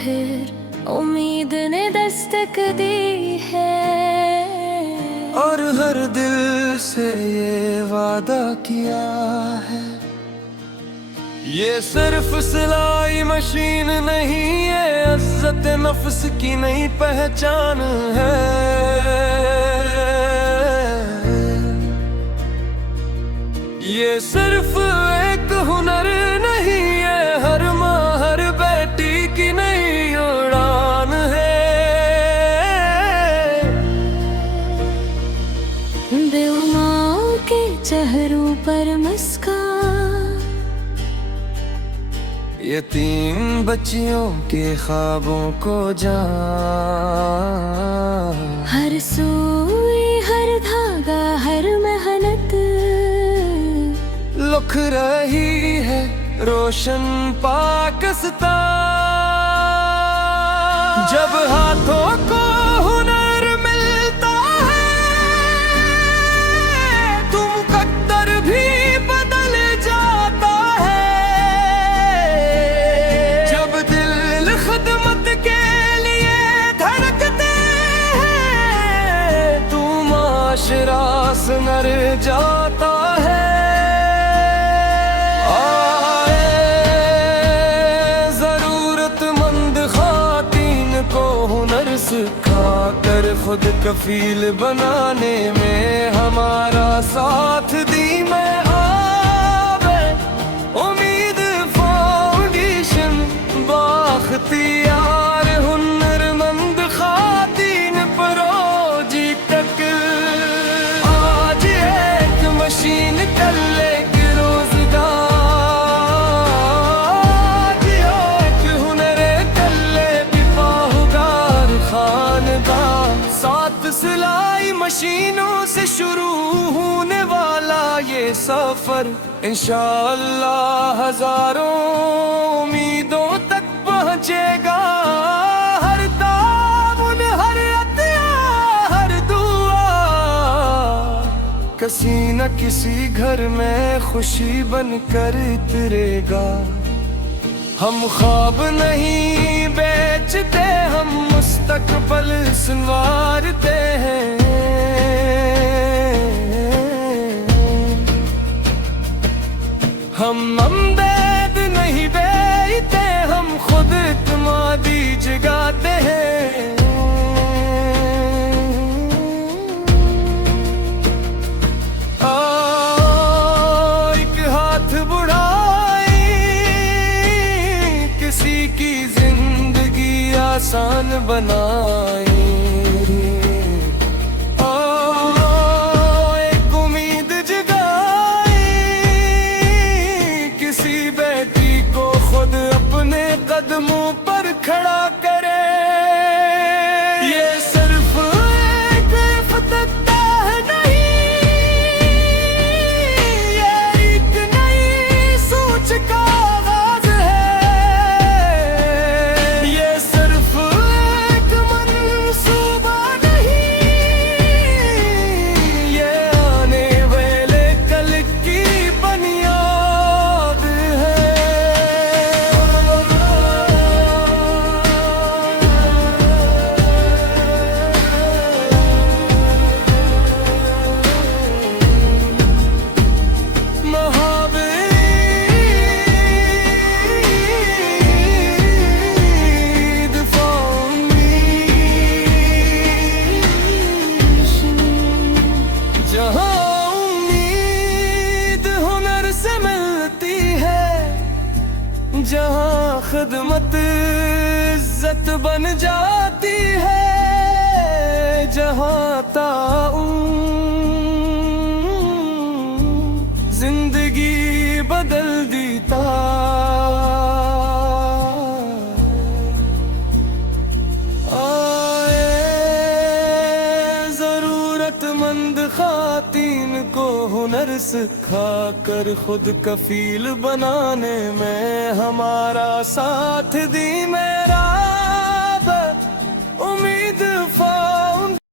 फिर उम्मीद ने दस्तक दी है। और हर दिल से ये वादा किया है, ये सिर्फ सिलाई मशीन नहीं, ये इज्जत नफ्स की नई पहचान है। ये सिर्फ एक हुनर नहीं, ये हर माँ हर बेटी की नई उड़ान है। बेउमाओं के चेहरों पर मुस्कान, यतीम बच्चियों के ख्वाबों को जान। हर सुई हर धागा हर मेहनत लुक रही है रोशन पाकिस्तान। जब हाथों को हुनर मिलता है, तुम कद्दर भी बदल जाता है। जब दिल खिदमत के लिए धड़कते हैं, तू माशरा संवर जाता है। सिखा कर खुद कफील बनाने में हमारा साथ दी। मैं आवे उम्मीद फाउंडेशन बाख्तियार हुनरमंद खातीन प्रोजी तक। आज एक मशीन कर लेगी रोजगार, आज एक हुनर कर लेगी पाहुगार खानदान। सात सिलाई मशीनों से शुरू होने वाला ये सफर, इंशाअल्लाह हजारों उम्मीदों तक पहुंचेगा। हर ताउन हर अतिया हर दुआ, किसी न किसी घर में खुशी बनकर उतरेगा। हम ख्वाब नहीं बेचते, हम मुस्तकबल संवारते हैं। हम अम्बेद नहीं बेचते, हम खुद इत्मीदी जगाते हैं। एक हाथ बुढ़ाई किसी की जिंदगी आसान बनाई। एक उम्मीद जगाई किसी बेटी को खुद अपने कदमों पर खड़ा करे। ये सिर्फ एक इफ्तिताह नहीं, ये एक नई सोच का आगाज है। ये सिर्फ एक मंसूबा नहीं, ये आने वाले कल की बुनियाद है। महाबीर फाउंडेशन, जहाँ उम्मीद हुनर से मिलती है, जहाँ खिदमत इज्जत बन जाती है, जहाँ ताउन जिंदगी बदल देता। आए जरूरतमंद खातीन को हुनर सिखा कर खुद कफील बनाने में हमारा साथ दी। मेरा उम्मीद फाउंडेशन